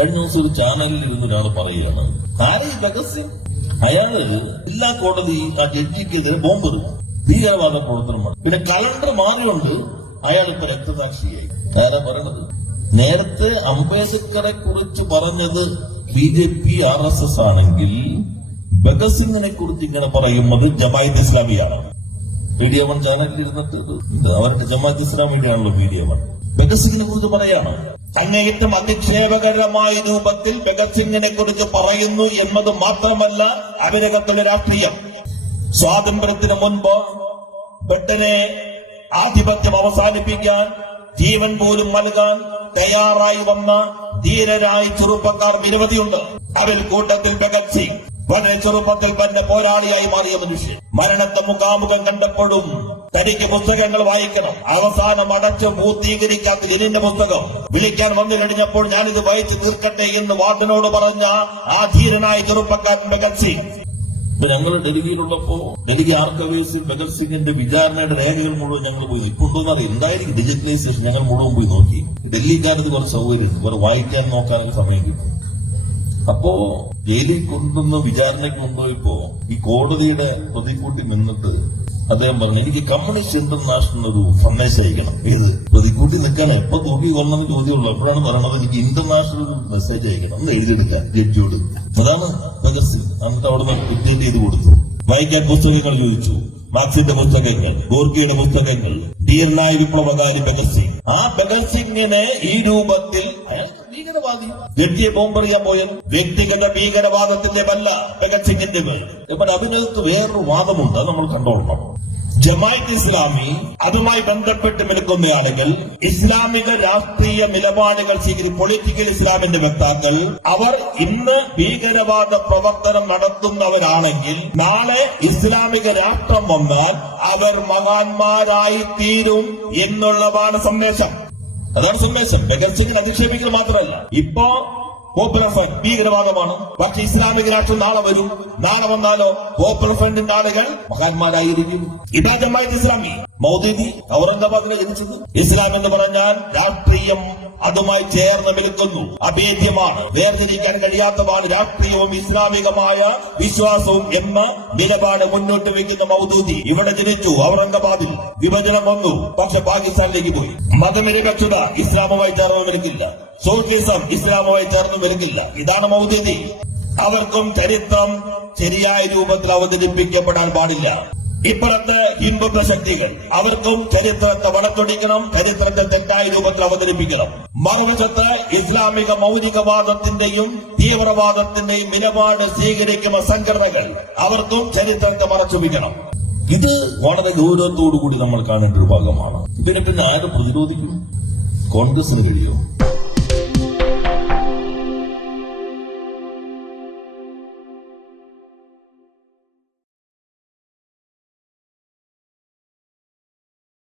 കഴിഞ്ഞ ദിവസം ഒരു ചാനലിൽ ഇരുന്ന് ഒരാൾ പറയുകയാണ്, ആരെ ഭഗത് സിംഗ് അയാള് ജില്ലാ കോടതി ആ ജഡ്ജിക്കെതിരെ ബോംബെറിഞ്ഞു, ഭീകരവാദ പ്രവർത്തനമാണ്. പിന്നെ കലണ്ടർ മാറിയുണ്ട്, അയാൾ ഇപ്പൊ രക്തസാക്ഷിയായി. ആരാ പറയണത്? നേരത്തെ അംബേദ്കറെ കുറിച്ച് പറഞ്ഞത് BJP RSS ആണെങ്കിൽ ഭഗത് സിംഗിനെ കുറിച്ച് ഇങ്ങനെ പറയുന്നത് ജമാഅത്ത് ഇസ്ലാമിയാണ്. മീഡിയ വൺ ചാനലിൽ ഇരുന്നിട്ട് അവരുടെ ജമാഅത്ത് ഇസ്ലാമിയുടെ ആണല്ലോ മീഡിയ വൺ. ഭഗത് സിംഗിനെ കുറിച്ച് പറയാണ്, അങ്ങേയറ്റം അധിക്ഷേപകരമായ രൂപത്തിൽ ഭഗത് സിംഗിനെ കുറിച്ച് പറയുന്നു എന്നത് മാത്രമല്ല അവിരകത്തിലെ രാഷ്ട്രീയം. സ്വാതന്ത്ര്യത്തിന് മുൻപ് ബ്രിട്ടനെ ആധിപത്യം അവസാനിപ്പിക്കാൻ ജീവൻ പോലും നൽകാൻ തയ്യാറായി വന്ന ധീരരായ ചെറുപ്പക്കാർ നിരവധിയുണ്ട്. അവരിൽ കൂട്ടത്തിൽ ഭഗത് സിംഗ് വളരെ ചെറുപ്പത്തിൽ തന്നെ പോരാളിയായി മാറിയ മനുഷ്യൻ. മരണത്തെ മുഖാമുഖം കണ്ടപ്പോഴും തനിക്ക് പുസ്തകങ്ങൾ വായിക്കണം, അവസാനം അടച്ച് പൂർത്തീകരിക്കാത്ത ലെനിന്റെ പുസ്തകം വിളിക്കാൻ വന്നു കഴിഞ്ഞപ്പോൾ ഞാനിത് വായിച്ചു തീർക്കട്ടെ എന്ന് വാർഡനോട് പറഞ്ഞ ആ ധീരനായ ചെറുപ്പക്കാരൻ ഭഗത് സിംഗ്. ഞങ്ങൾ ഡൽഹിയിലുള്ളപ്പോ ഡൽഹി ആർക്കൈവ്സിൽ ഭഗത് സിംഗിന്റെ വിചാരണയുടെ രേഖകൾ മുഴുവൻ ഞങ്ങൾ പോയി. ഇപ്പൊ ഉണ്ടോന്നത് എന്തായിരിക്കും ഡിജിറ്റലൈസേഷൻ, ഞങ്ങൾ മുഴുവൻ പോയി നോക്കി. ഡൽഹിക്കാരത് കുറച്ച് സൗകര്യം, ഇവർ വായിക്കാൻ നോക്കാനൊക്കെ സമയം കിട്ടും. അപ്പോ ജയിലിൽ കൊണ്ടുവന്ന് വിചാരണയ്ക്ക് കൊണ്ടുപോയപ്പോ ഈ കോടതിയുടെ പ്രതിക്കൂട്ടി നിന്നിട്ട് അദ്ദേഹം പറഞ്ഞു, എനിക്ക് കമ്മ്യൂണിസ്റ്റ് ഇന്റർനാഷണൽ ഒരു സന്ദേശം അയക്കണം. ഏത് പ്രതിക്കൂട്ടി നിൽക്കാൻ എപ്പോ തൂക്കി കൊള്ളണമെന്ന് ചോദ്യമുള്ളൂ. അപ്പോഴാണ് പറയണത് എനിക്ക് ഇന്റർനാഷണൽ ഒരു മെസ്സേജ് അയക്കണം എന്ന് എഴുതിയെടുക്കാൻ ജഡ്ജിയോട്. അതാണ് ഭഗത് സിംഗ്. എന്നിട്ട് അവിടുന്ന് പിറ്റേറ്റ് ചെയ്ത് കൊടുത്തു. വായിക്കാൻ പുസ്തകങ്ങൾ ചോദിച്ചു, മാർക്സിന്റെ പുസ്തകങ്ങൾ, ഗോർക്കിയുടെ പുസ്തകങ്ങൾ. ധീരനായ വിപ്ലവകാരി ഭഗത് സിംഗ്. ആ ഭഗത് സിംഗിനെ ഈ രൂപത്തിൽ ഭീകരവാദി ജഡ്ജിയെ ബോംബെറിയാൻ പോയത് വ്യക്തിഗത ഭീകരവാദത്തിന്റെ വല്ല ഭഗത് സിംഗിന്റെ പേര്. ഇവിടെ അതിനകത്ത് വേറൊരു വാദമുണ്ട്, അത് നമ്മൾ കണ്ടോളണം. ജമാഅത്ത് ഇസ്ലാമി അതുമായി ബന്ധപ്പെട്ട് നിൽക്കുന്ന ആളുകൾ ഇസ്ലാമിക രാഷ്ട്രീയ നിലപാടുകൾ പൊളിറ്റിക്കൽ ഇസ്ലാമിന്റെ വക്താക്കൾ അവർ ഇന്ന് ഭീകരവാദ പ്രവർത്തനം നടത്തുന്നവരാണെങ്കിൽ നാളെ ഇസ്ലാമിക രാഷ്ട്രം വന്നാൽ അവർ മഹാന്മാരായി തീരും എന്നുള്ളതാണ് സന്ദേശം. അതാണ് സന്ദേശം. ഭഗത് സിംഗിനെ അധിക്ഷേപിക്കുന്നത് മാത്രമല്ല, ഇപ്പോ പോപ്പുലർ ഫ്രണ്ട് ഭീകരവാദമാണ്, പക്ഷെ ഇസ്ലാമിക രാഷ്ട്രം നാളെ വരും. നാളെ വന്നാലോ പോപ്പുലർ ഫ്രണ്ടിന്റെ ആളുകൾ മഹാന്മാരായിരിക്കും. ഇതാ ജമാഅത്ത് ഇസ്ലാമി. മൗദൂദി ഔറംഗാബാദിലെ ജനിച്ചത്. ഇസ്ലാം എന്ന് പറഞ്ഞാൽ രാഷ്ട്രീയം അതുമായി ചേർന്ന് നിൽക്കുന്നു, അഭേദ്യമാണ്, വേർതിരിക്കാൻ കഴിയാത്തതാണ് രാഷ്ട്രീയവും ഇസ്ലാമികമായ വിശ്വാസവും എന്ന നിലപാട് മുന്നോട്ട് വയ്ക്കുന്ന മൗദൂദി ഇവിടെ ജനിച്ചു. ഔറംഗാബാദിൽ വിഭജനം വന്നു, പക്ഷെ പാകിസ്ഥാനിലേക്ക് പോയി. മതനിരപേക്ഷത ഇസ്ലാമുമായി ചേർന്ന് നിൽക്കില്ല, സോഷ്യലിസം ഇസ്ലാമുമായി ചേർന്ന് നിൽക്കില്ല. ഇതാണ് മൗദൂദി. അവർക്കും ചരിത്രം ശരിയായ രൂപത്തിൽ അവതരിപ്പിക്കപ്പെടാൻ പാടില്ല. ഇപ്പോഴത്തെ ഹിന്ദുത്വ ശക്തികൾ അവർക്കും ചരിത്രത്തെ വളച്ചൊടിക്കണം, ചരിത്രത്തെ തെറ്റായ രൂപത്തിൽ അവതരിപ്പിക്കണം. മറുവശത്ത് ഇസ്ലാമിക മൗലികവാദത്തിന്റെയും തീവ്രവാദത്തിന്റെയും നിലപാട് സ്വീകരിക്കുന്ന സംഘടനകൾ അവർക്കും ചരിത്രത്തെ മറച്ചുപിക്കണം. ഇത് വളരെ ഗൗരവത്തോടുകൂടി നമ്മൾ കാണേണ്ട ഒരു ഭാഗമാണ്. ഇതിനെ പിന്നെ ആരും പ്രതിരോധിക്കും? കോൺഗ്രസിന് കഴിയും.